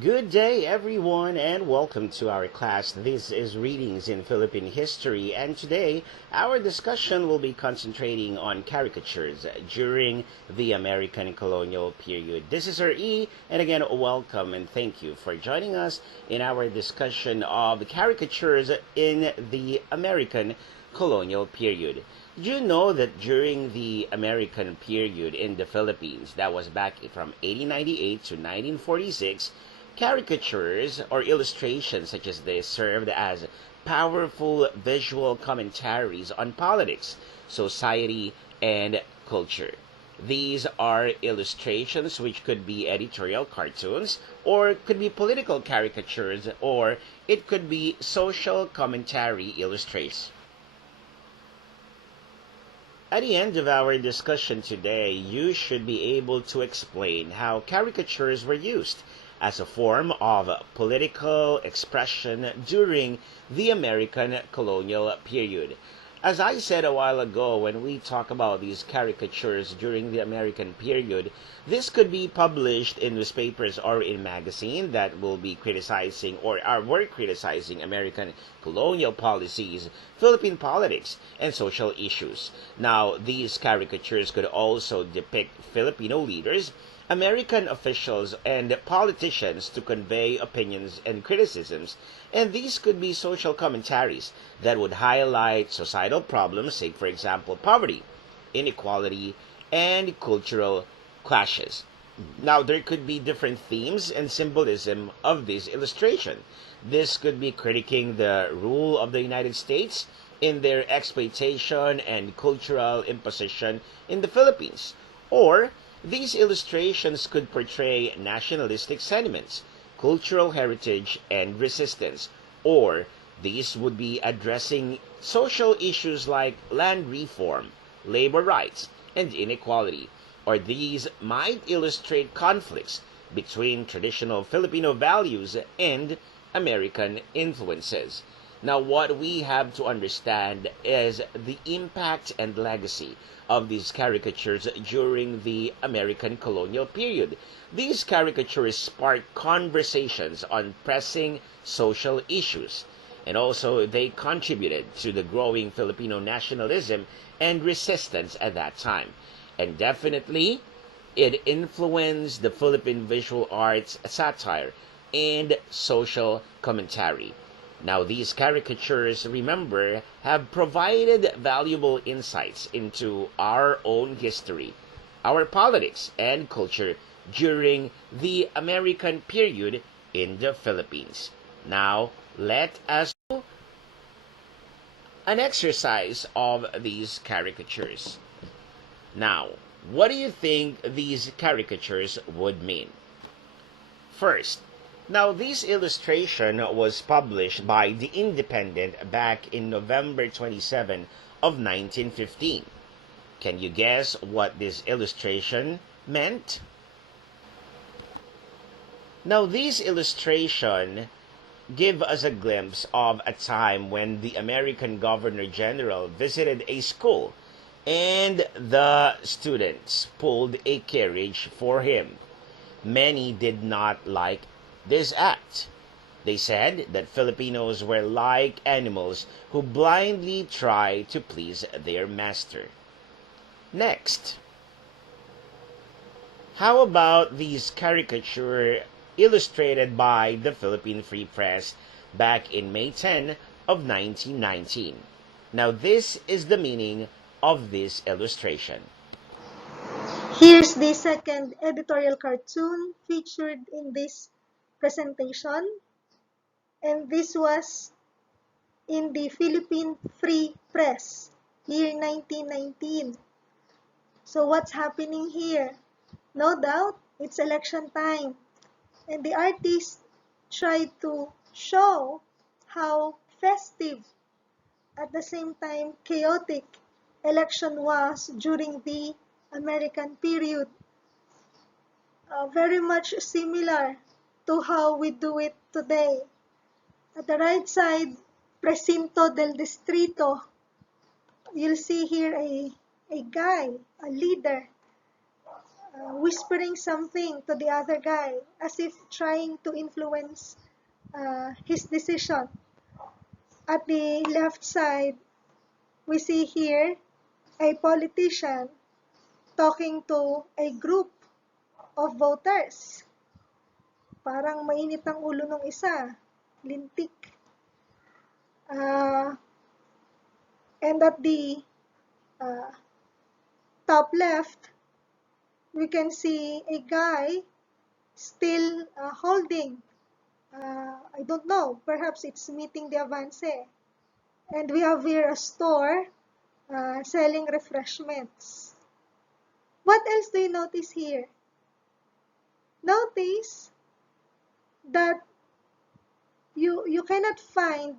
Good day, everyone, and welcome to our class. This is Readings in Philippine History, and today our discussion will be concentrating on caricatures during the American colonial period. This is our E, and again, welcome and thank you for joining us in our discussion of caricatures in the American colonial period. Did you know that during the American period in the Philippines, that was back from 1898 to 1946, caricatures or illustrations such as this served as powerful visual commentaries on politics, society, and culture. These are illustrations which could be editorial cartoons, or could be political caricatures, or it could be social commentary illustrations. At the end of our discussion today, you should be able to explain how caricatures were used as a form of political expression during the American colonial period. As I said a while ago, when we talk about these caricatures during the American period, this could be published in newspapers or in magazines that will be criticizing or are were criticizing American colonial policies, Philippine politics, and social issues. Now, these caricatures could also depict Filipino leaders, American officials, and politicians to convey opinions and criticisms, and these could be social commentaries that would highlight societal problems, say, for example, poverty, inequality, and cultural clashes. Now, there could be different themes and symbolism of this illustration. This could be critiquing the rule of the United States in their exploitation and cultural imposition in the Philippines, or these illustrations could portray nationalistic sentiments, cultural heritage, and resistance, or these would be addressing social issues like land reform, labor rights, and inequality, or these might illustrate conflicts between traditional Filipino values and American influences. Now, what we have to understand is the impact and legacy of these caricatures during the American colonial period. These caricatures sparked conversations on pressing social issues, and also they contributed to the growing Filipino nationalism and resistance at that time. And definitely, it influenced the Philippine visual arts, satire, and social commentary. Now, these caricatures, remember, have provided valuable insights into our own history, our politics, and culture during the American period in the Philippines. Now, let us do an exercise of these caricatures. Now, what do you think these caricatures would mean? First, now this illustration was published by The Independent back in November 27 of 1915. Can you guess what this illustration meant? Now this illustration give us a glimpse of a time when the American Governor General visited a school and the students pulled a carriage for him. Many did not like this act. They said that Filipinos were like animals who blindly try to please their master. Next, how about these caricature illustrated by the Philippine Free Press back in May 10 of 1919? Now this is the meaning of this illustration. Here's the second editorial cartoon featured in this presentation, and this was in the Philippine Free Press, year 1919. So what's happening here? No doubt, it's election time, and the artist tried to show how festive, at the same time chaotic, election was during the American period. Very much similar to how we do it today. At the right side, Precinto del Distrito, you'll see here a guy, a leader, whispering something to the other guy as if trying to influence his decision. At the left side, we see here a politician talking to a group of voters. Parang mainit ang ulo nung isa, lintik. And at the uh, top left, we can see a guy still holding, I don't know, perhaps it's meeting the avance. And we have here a store selling refreshments. What else do you notice here? Notice that you cannot find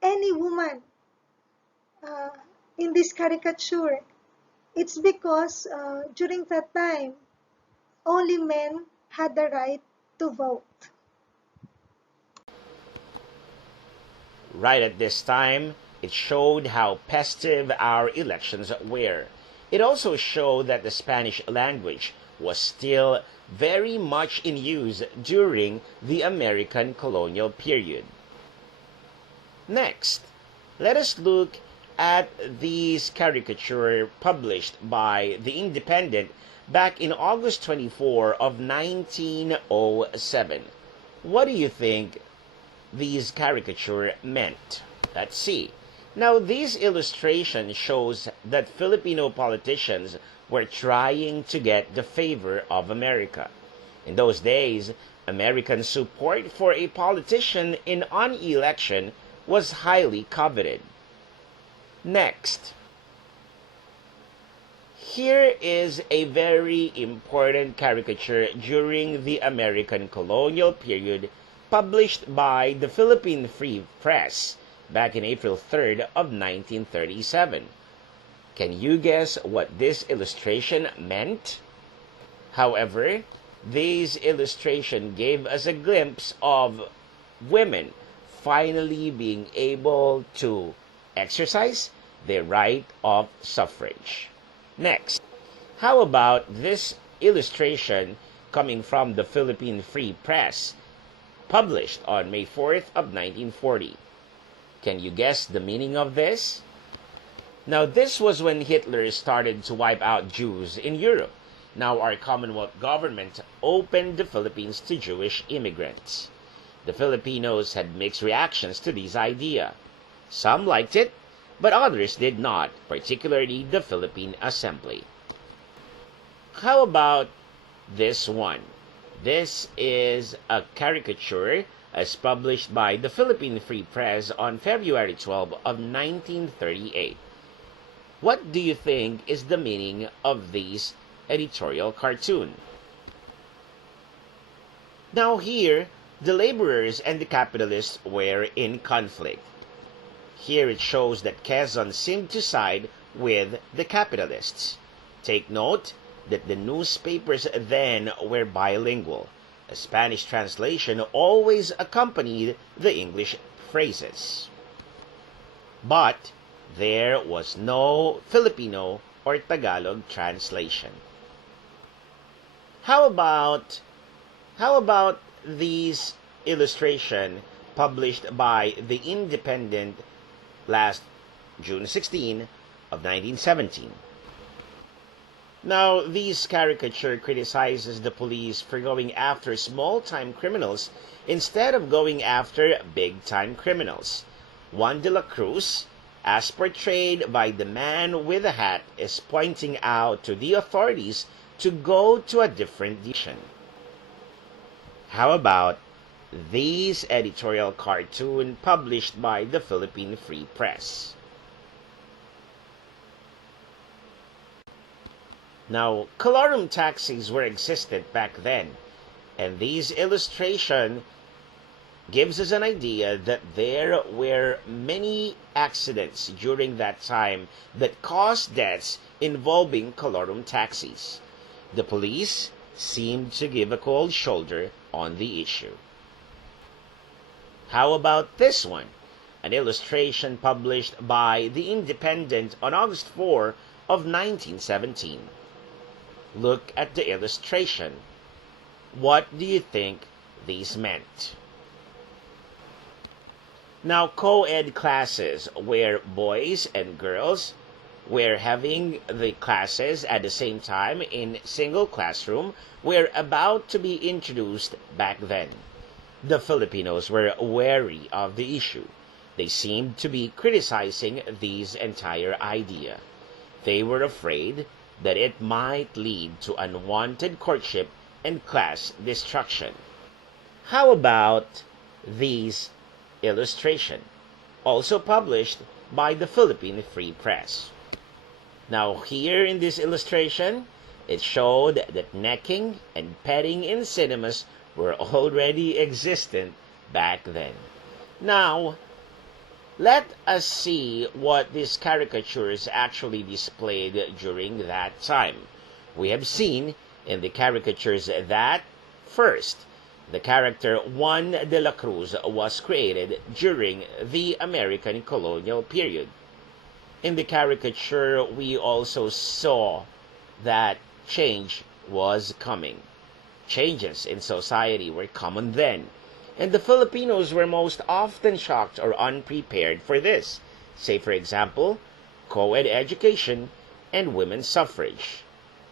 any woman in this caricature. It's because during that time, only men had the right to vote. Right at this time, it showed how festive our elections were. It also showed that the Spanish language was still very much in use during the American colonial period. Next, let us look at these caricatures published by The Independent back in August 24 of 1907. What do you think these caricatures meant? Let's see. Now, this illustration shows that Filipino politicians were trying to get the favor of America. In those days, American support for a politician in an election was highly coveted. Next, here is a very important caricature during the American colonial period published by the Philippine Free Press back in April 3rd of 1937. Can you guess what this illustration meant? However, this illustration gave us a glimpse of women finally being able to exercise their right of suffrage. Next, how about this illustration coming from the Philippine Free Press, published on May 4th of 1940? Can you guess the meaning of this? Now, this was when Hitler started to wipe out Jews in Europe. Now, our Commonwealth government opened the Philippines to Jewish immigrants. The Filipinos had mixed reactions to this idea. Some liked it, but others did not, particularly the Philippine Assembly. How about this one? This is a caricature as published by the Philippine Free Press on February 12 of 1938. What do you think is the meaning of this editorial cartoon? Now here, the laborers and the capitalists were in conflict. Here it shows that Quezon seemed to side with the capitalists. Take note that the newspapers then were bilingual. A Spanish translation always accompanied the English phrases. But there was no Filipino or Tagalog translation. How about these illustration published by The Independent last June 16 of 1917? Now, this caricature criticizes the police for going after small-time criminals instead of going after big-time criminals. Juan de la Cruz, as portrayed by the man with the hat, is pointing out to the authorities to go to a different direction. How about this editorial cartoon published by the Philippine Free Press? Now, colorum taxis were existed back then, and this illustration gives us an idea that there were many accidents during that time that caused deaths involving colorum taxis. The police seemed to give a cold shoulder on the issue. How about this one? An illustration published by The Independent on August 4 of 1917. Look at the illustration. What do you think these meant? Now, co-ed classes where boys and girls were having the classes at the same time in single classroom were about to be introduced back then. The Filipinos were wary of the issue. They seemed to be criticizing this entire idea. They were afraid that it might lead to unwanted courtship and class destruction. How about these illustration, also published by the Philippine Free Press? Now here in this illustration, it showed that necking and petting in cinemas were already existent back then. Now, let us see what these caricatures actually displayed during that time. We have seen in the caricatures that, first, the character Juan de la Cruz was created during the American colonial period. In the caricature, we also saw that change was coming. Changes in society were common then, and the Filipinos were most often shocked or unprepared for this. Say, for example, co-ed education and women's suffrage.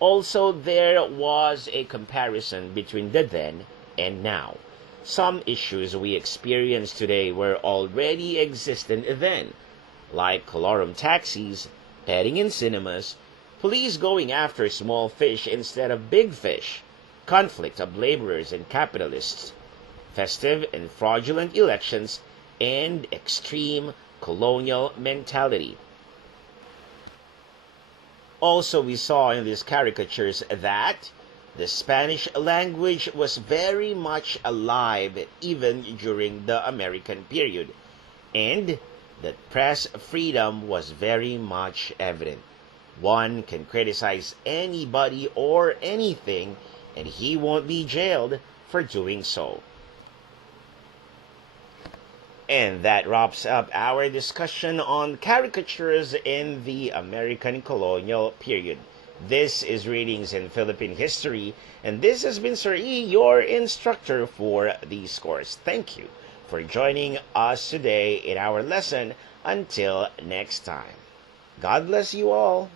Also, there was a comparison between the then and now. Some issues we experience today were already existent then, like colorum taxis, petting in cinemas, police going after small fish instead of big fish, conflict of laborers and capitalists, festive and fraudulent elections, and extreme colonial mentality. Also, we saw in these caricatures that the Spanish language was very much alive even during the American period, and that press freedom was very much evident. One can criticize anybody or anything, and he won't be jailed for doing so. And that wraps up our discussion on caricatures in the American colonial period. This is Readings in Philippine History, and this has been Sir E, your instructor for this course. Thank you for joining us today in our lesson. Until next time. God bless you all.